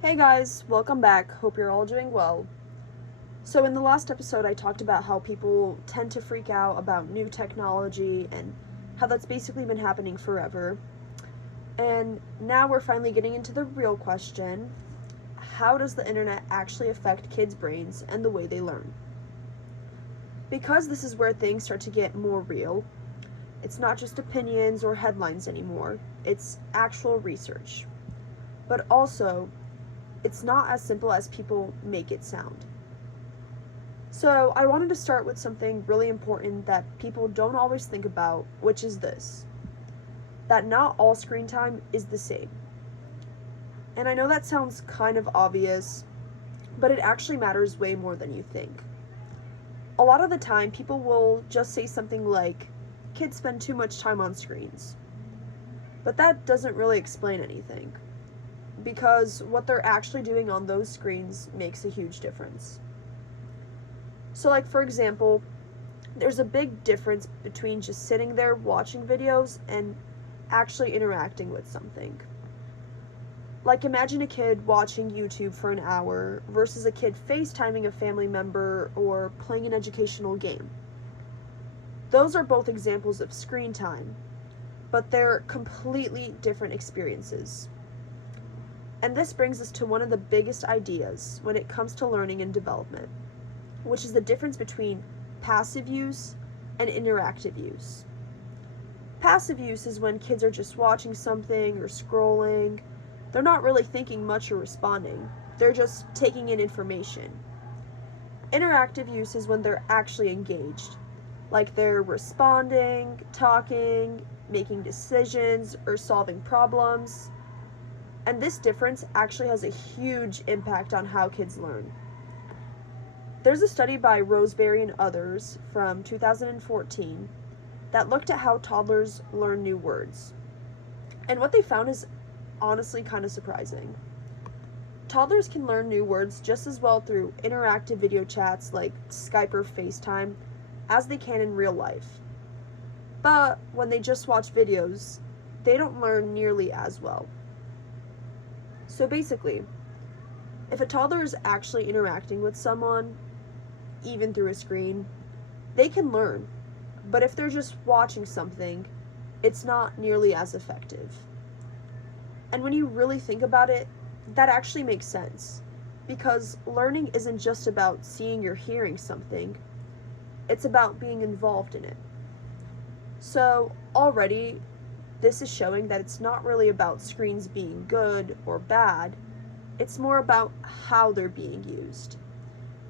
Hey guys, welcome back. Hope you're all doing well. So, in the last episode, I talked about how people tend to freak out about new technology and how that's basically been happening forever. And now we're finally getting into the real question: how does the internet actually affect kids' brains and the way they learn? Because this is where things start to get more real, it's not just opinions or headlines anymore, it's actual research. But also, it's not as simple as people make it sound. So, I wanted to start with something really important that people don't always think about, which is this: that not all screen time is the same. And I know that sounds kind of obvious, but it actually matters way more than you think. A lot of the time, people will just say something like, kids spend too much time on screens. But that doesn't really explain anything, because what they're actually doing on those screens makes a huge difference. So, like, for example, there's a big difference between just sitting there watching videos and actually interacting with something. Like, imagine a kid watching YouTube for an hour versus a kid FaceTiming a family member or playing an educational game. Those are both examples of screen time, but they're completely different experiences. And this brings us to one of the biggest ideas when it comes to learning and development, which is the difference between passive use and interactive use. Passive use is when kids are just watching something or scrolling. They're not really thinking much or responding. They're just taking in information. Interactive use is when they're actually engaged, like they're responding, talking, making decisions, or solving problems. And this difference actually has a huge impact on how kids learn. There's a study by Roseberry and others from 2014 that looked at how toddlers learn new words. And what they found is honestly kind of surprising. Toddlers can learn new words just as well through interactive video chats like Skype or FaceTime as they can in real life. But when they just watch videos, they don't learn nearly as well. So basically, if a toddler is actually interacting with someone, even through a screen, they can learn. But if they're just watching something, it's not nearly as effective. And when you really think about it, that actually makes sense. Because learning isn't just about seeing or hearing something, it's about being involved in it. So, already, this is showing that it's not really about screens being good or bad, it's more about how they're being used.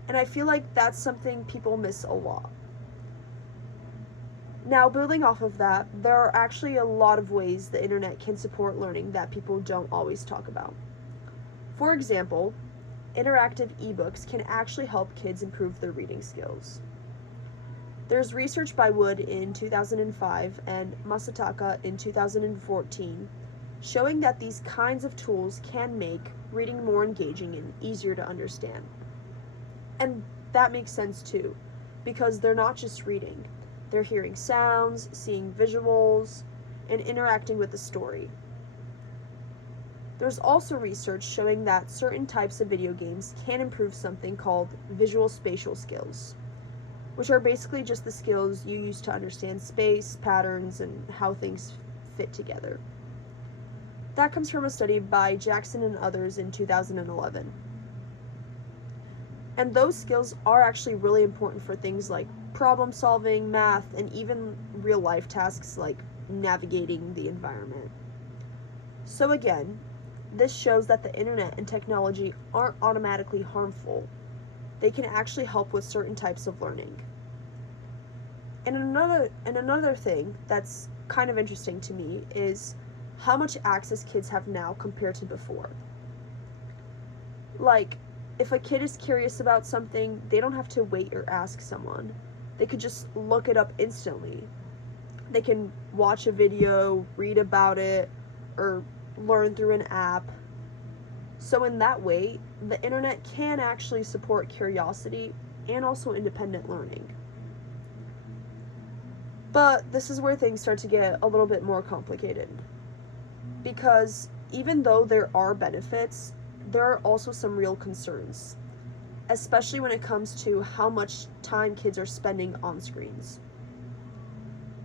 And I feel like that's something people miss a lot. Now, building off of that, there are actually a lot of ways the internet can support learning that people don't always talk about. For example, interactive ebooks can actually help kids improve their reading skills. There's research by Wood in 2005 and Masataka in 2014 showing that these kinds of tools can make reading more engaging and easier to understand. And that makes sense too, because they're not just reading, they're hearing sounds, seeing visuals, and interacting with the story. There's also research showing that certain types of video games can improve something called visual spatial skills, which are basically just the skills you use to understand space, patterns, and how things fit together. That comes from a study by Jackson and others in 2011. And those skills are actually really important for things like problem solving, math, and even real life tasks like navigating the environment. So, again, this shows that the internet and technology aren't automatically harmful. They can actually help with certain types of learning. And another thing that's kind of interesting to me is how much access kids have now compared to before. Like, if a kid is curious about something, they don't have to wait or ask someone. They could just look it up instantly. They can watch a video, read about it, or learn through an app. So in that way, the internet can actually support curiosity and also independent learning. But this is where things start to get a little bit more complicated. Because even though there are benefits, there are also some real concerns, especially when it comes to how much time kids are spending on screens.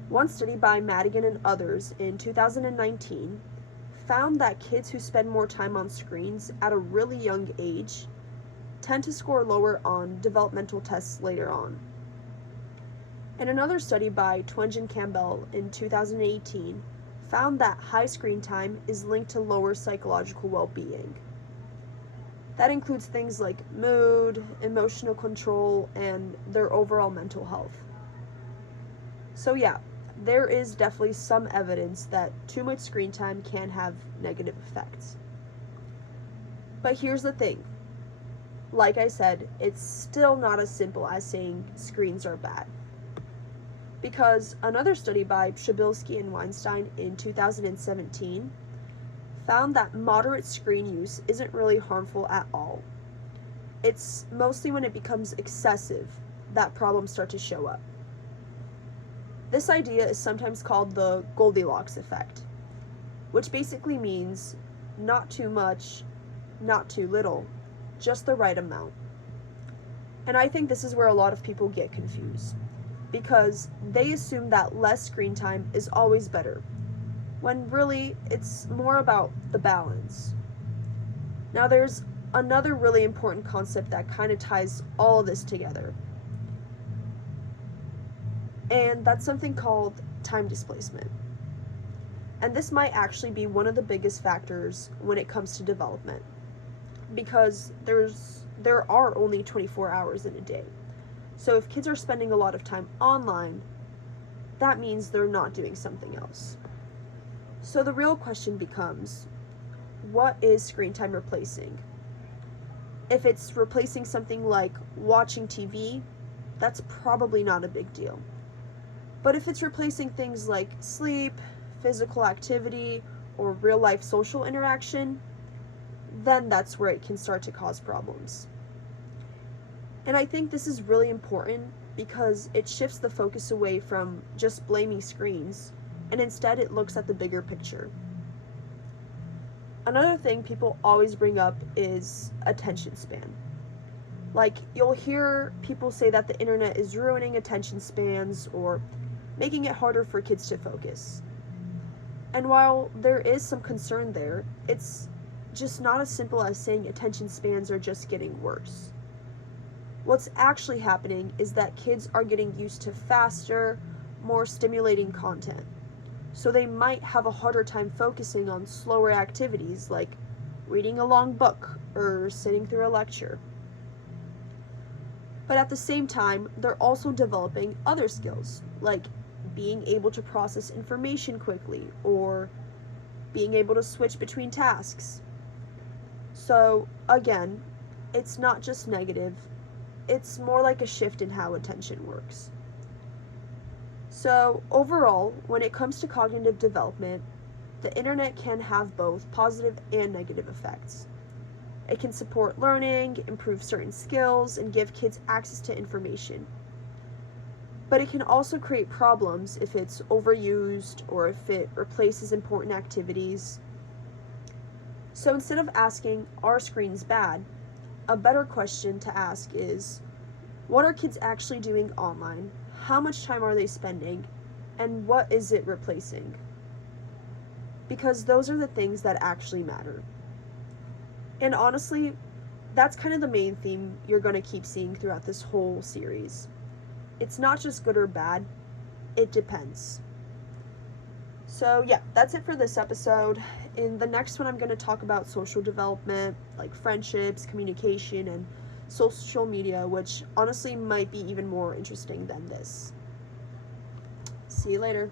One study by Madigan and others in 2019 found that kids who spend more time on screens at a really young age tend to score lower on developmental tests later on. And another study by Twenge and Campbell in 2018 found that high screen time is linked to lower psychological well-being. That includes things like mood, emotional control, and their overall mental health. So yeah, there is definitely some evidence that too much screen time can have negative effects. But here's the thing. Like I said, it's still not as simple as saying screens are bad. Because another study by Przybylski and Weinstein in 2017 found that moderate screen use isn't really harmful at all. It's mostly when it becomes excessive that problems start to show up. This idea is sometimes called the Goldilocks effect, which basically means not too much, not too little, just the right amount. And I think this is where a lot of people get confused, because they assume that less screen time is always better, when really it's more about the balance. Now there's another really important concept that kind of ties all of this together, and that's something called time displacement. And this might actually be one of the biggest factors when it comes to development, because there are only 24 hours in a day. So if kids are spending a lot of time online, that means they're not doing something else. So the real question becomes, what is screen time replacing? If it's replacing something like watching TV, that's probably not a big deal. But if it's replacing things like sleep, physical activity, or real-life social interaction, then that's where it can start to cause problems. And I think this is really important because it shifts the focus away from just blaming screens, and instead it looks at the bigger picture. Another thing people always bring up is attention span. Like, you'll hear people say that the internet is ruining attention spans or making it harder for kids to focus. And while there is some concern there, it's just not as simple as saying attention spans are just getting worse. What's actually happening is that kids are getting used to faster, more stimulating content. So they might have a harder time focusing on slower activities like reading a long book or sitting through a lecture. But at the same time, they're also developing other skills, like being able to process information quickly or being able to switch between tasks. So again, it's not just negative, it's more like a shift in how attention works. So overall, when it comes to cognitive development, the internet can have both positive and negative effects. It can support learning, improve certain skills, and give kids access to information. But it can also create problems if it's overused or if it replaces important activities. So instead of asking, are screens bad, a better question to ask is, what are kids actually doing online? How much time are they spending? And what is it replacing? Because those are the things that actually matter. And honestly, that's kind of the main theme you're going to keep seeing throughout this whole series. It's not just good or bad, it depends. So yeah, that's it for this episode. In the next one, I'm going to talk about social development, like friendships, communication, and social media, which honestly might be even more interesting than this. See you later.